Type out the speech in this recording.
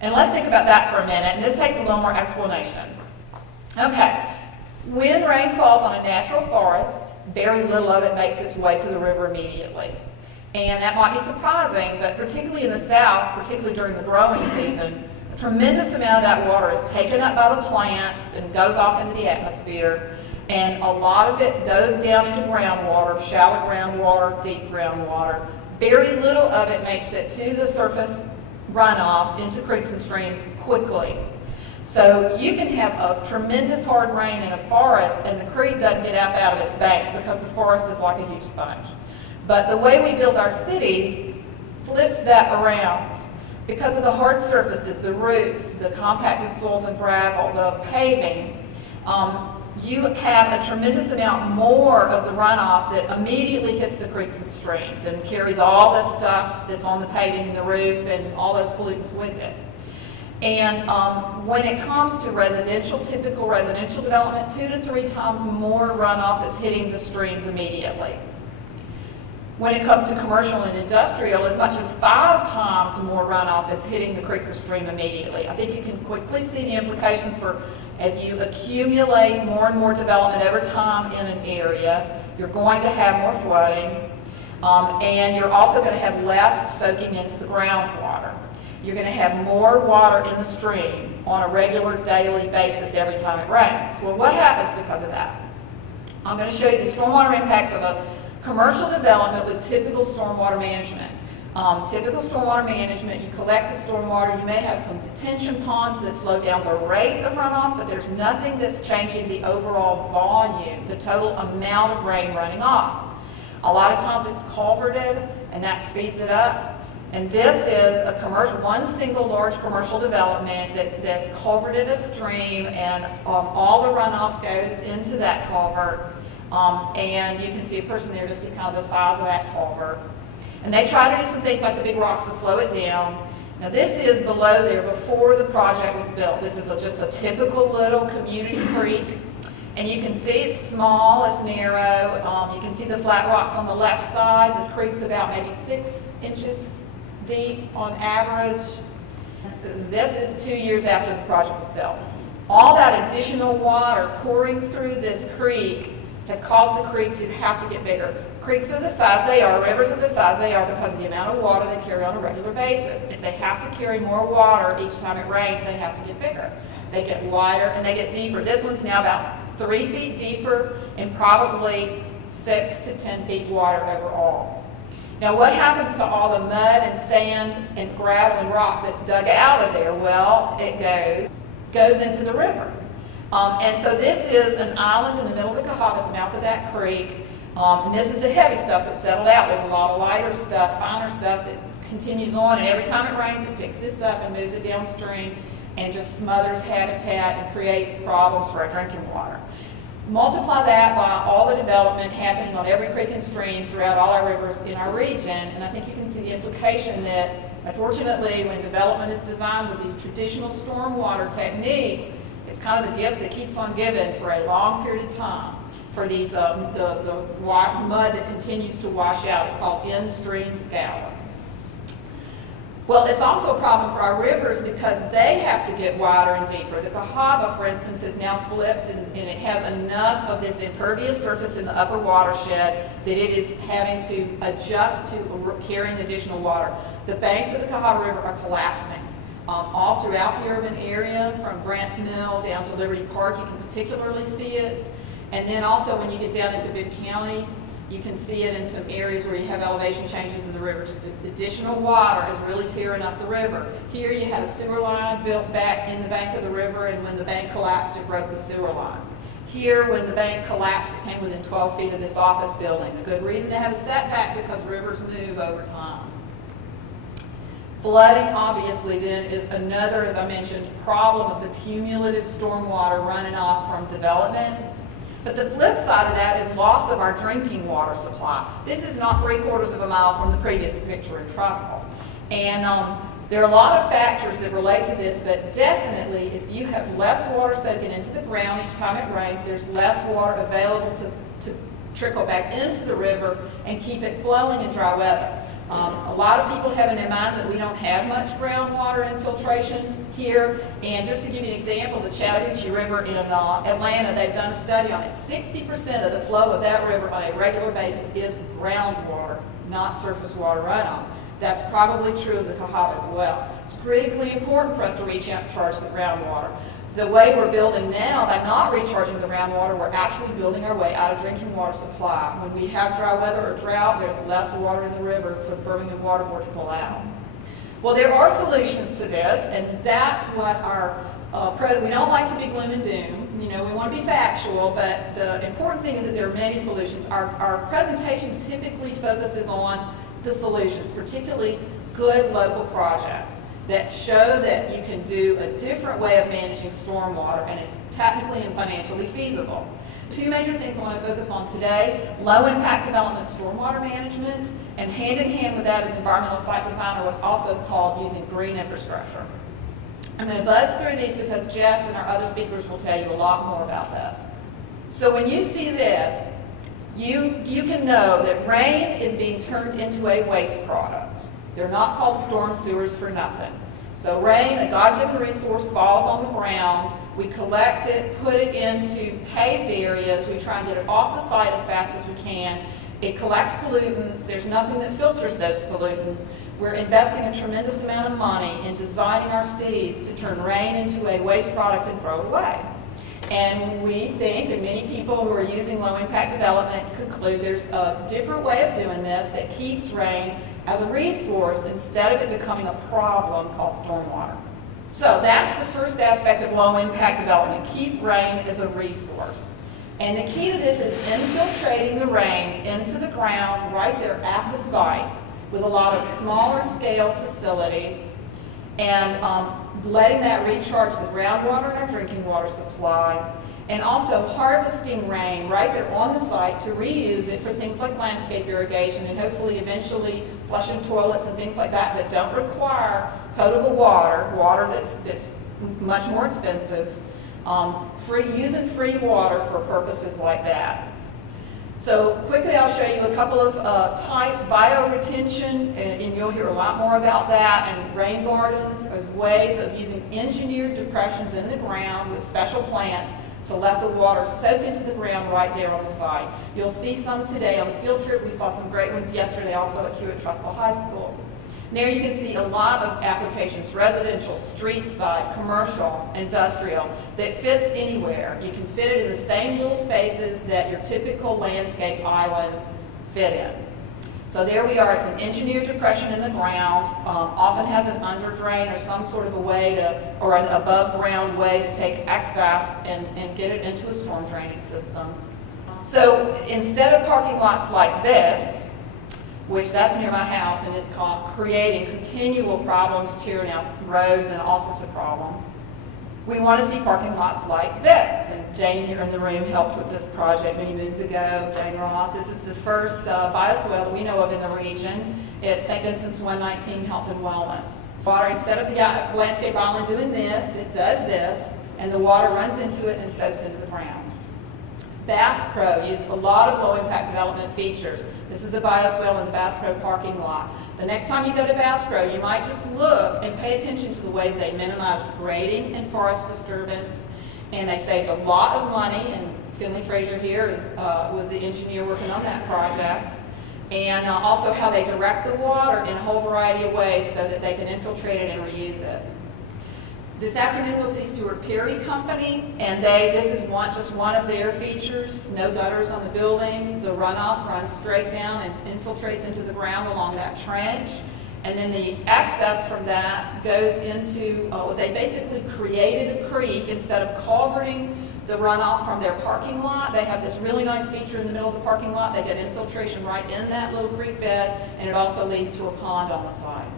And let's think about that for a minute, and this takes a little more explanation. Okay, when rain falls on a natural forest, very little of it makes its way to the river immediately. And that might be surprising, but particularly in the South, particularly during the growing season, a tremendous amount of that water is taken up by the plants and goes off into the atmosphere. And a lot of it goes down into groundwater, shallow groundwater, deep groundwater. Very little of it makes it to the surface runoff into creeks and streams quickly. So you can have a tremendous hard rain in a forest and the creek doesn't get up out of its banks because the forest is like a huge sponge. But the way we build our cities flips that around. Because of the hard surfaces, the roof, the compacted soils and gravel, the paving, you have a tremendous amount more of the runoff that immediately hits the creeks and streams and carries all the stuff that's on the paving and the roof and all those pollutants with it. And when it comes to residential, typical residential development, 2 to 3 times more runoff is hitting the streams immediately. When it comes to commercial and industrial, as much as 5 times more runoff is hitting the creek or stream immediately. I think you can quickly see the implications for as you accumulate more and more development over time in an area, you're going to have more flooding, and you're also going to have less soaking into the groundwater. You're going to have more water in the stream on a regular daily basis every time it rains. Well, what happens because of that? I'm going to show you the stormwater impacts of a commercial development with typical stormwater management. Typical stormwater management, you collect the stormwater, you may have some detention ponds that slow down the rate of runoff, but there's nothing that's changing the overall volume, the total amount of rain running off. A lot of times it's culverted, and that speeds it up. And this is a commercial, one single large commercial development that culverted a stream, and all the runoff goes into that culvert. And you can see a person there to see kind of the size of that culvert. And they try to do some things like the big rocks to slow it down. Now this is below there before the project was built. This is just a typical little community creek. And you can see it's small, it's narrow. You can see the flat rocks on the left side. The creek's about maybe 6 inches deep on average. This is 2 years after the project was built. All that additional water pouring through this creek has caused the creek to have to get bigger. Creeks are the size they are, rivers are the size they are because of the amount of water they carry on a regular basis. If they have to carry more water each time it rains, they have to get bigger. They get wider and they get deeper. This one's now about 3 feet deeper and probably 6 to 10 feet wider overall. Now what happens to all the mud and sand and gravel and rock that's dug out of there? Well, it goes into the river. And so this is an island in the middle of the Cahaba at the mouth of that creek. And this is the heavy stuff that's settled out. There's a lot of lighter stuff, finer stuff that continues on, and every time it rains, it picks this up and moves it downstream and just smothers habitat and creates problems for our drinking water. Multiply that by all the development happening on every creek and stream throughout all our rivers in our region, and I think you can see the implication that, unfortunately, when development is designed with these traditional stormwater techniques, it's kind of the gift that keeps on giving for a long period of time. For these, the mud that continues to wash out. It's called in-stream scour. Well, it's also a problem for our rivers because they have to get wider and deeper. The Cahaba, for instance, is now flipped and it has enough of this impervious surface in the upper watershed that it is having to adjust to carrying additional water. The banks of the Cahaba River are collapsing. All throughout the urban area, from Grants Mill down to Liberty Park, you can particularly see it. And then also when you get down into Bibb County, you can see it in some areas where you have elevation changes in the river. Just this additional water is really tearing up the river. Here you had a sewer line built back in the bank of the river, and when the bank collapsed, it broke the sewer line. Here, when the bank collapsed, it came within 12 feet of this office building. A good reason to have a setback because rivers move over time. Flooding, obviously, then, is another, as I mentioned, problem of the cumulative stormwater running off from development. But the flip side of that is loss of our drinking water supply. This is not 3/4 of a mile from the previous picture in Trussville. And there are a lot of factors that relate to this, but definitely if you have less water soaking into the ground each time it rains, there's less water available to trickle back into the river and keep it flowing in dry weather. A lot of people have in their minds that we don't have much groundwater infiltration here. And just to give you an example, the Chattahoochee River in Atlanta, they've done a study on it. 60% of the flow of that river on a regular basis is groundwater, not surface water runoff. That's probably true of the Cahaba as well. It's critically important for us to recharge the groundwater. The way we're building now, by not recharging the groundwater, we're actually building our way out of drinking water supply. When we have dry weather or drought, there's less water in the river for the Birmingham Water Board to pull out. Well, there are solutions to this, and that's what our we don't like to be gloom and doom. You know, we want to be factual, but the important thing is that there are many solutions. Our presentation typically focuses on the solutions, particularly good local projects that show that you can do a different way of managing stormwater, and it's technically and financially feasible. Two major things I want to focus on today: low impact development stormwater management, and hand in hand with that is environmental site design, or what's also called using green infrastructure. I'm going to buzz through these because Jess and our other speakers will tell you a lot more about this. So when you see this, you can know that rain is being turned into a waste product. They're not called storm sewers for nothing. So rain, a God-given resource, falls on the ground. We collect it, put it into paved areas. We try and get it off the site as fast as we can. It collects pollutants. There's nothing that filters those pollutants. We're investing a tremendous amount of money in designing our cities to turn rain into a waste product and throw it away. And we think, and many people who are using low-impact development conclude there's a different way of doing this that keeps rain as a resource instead of it becoming a problem called stormwater. So that's the first aspect of low-impact development: keep rain as a resource. And the key to this is infiltrating the rain into the ground right there at the site with a lot of smaller scale facilities, and letting that recharge the groundwater in our drinking water supply, and also harvesting rain right there on the site to reuse it for things like landscape irrigation, and hopefully eventually flushing toilets and things like that that don't require potable water that's much more expensive, using free water for purposes like that. So quickly I'll show you a couple of types: bioretention, and you'll hear a lot more about that, and rain gardens as ways of using engineered depressions in the ground with special plants to let the water soak into the ground right there on the site. You'll see some today on the field trip. We saw some great ones yesterday also at Hewitt-Trussville High School. There you can see a lot of applications: residential, street side, commercial, industrial, that fits anywhere. You can fit it in the same little spaces that your typical landscape islands fit in. So there we are. It's an engineered depression in the ground, often has an under drain or some sort of a way to, or an above ground way to take excess and get it into a storm drainage system. So instead of parking lots like this, which that's near my house, and it's creating continual problems, tearing out roads and all sorts of problems, we want to see parking lots like this. And Jane here in the room helped with this project many moons ago. Jane Ross. This is the first bioswale that we know of in the region at St. Vincent's 119 Health and Wellness. Water, instead of the landscape island doing this, it does this, and the water runs into it and soaks into the ground. Bass Pro used a lot of low-impact development features. This is a bioswale in the Bass Pro parking lot. The next time you go to Bass Pro, you might just look and pay attention to the ways they minimize grading and forest disturbance, and they saved a lot of money, and Finley Fraser here was the engineer working on that project, and also how they direct the water in a whole variety of ways so that they can infiltrate it and reuse it. This afternoon we'll see Stewart Perry Company, and this is just one of their features. No gutters on the building. The runoff runs straight down and infiltrates into the ground along that trench. And then the excess from that goes into, they basically created a creek. Instead of culverting the runoff from their parking lot, they have this really nice feature in the middle of the parking lot. They get infiltration right in that little creek bed, and it also leads to a pond on the side.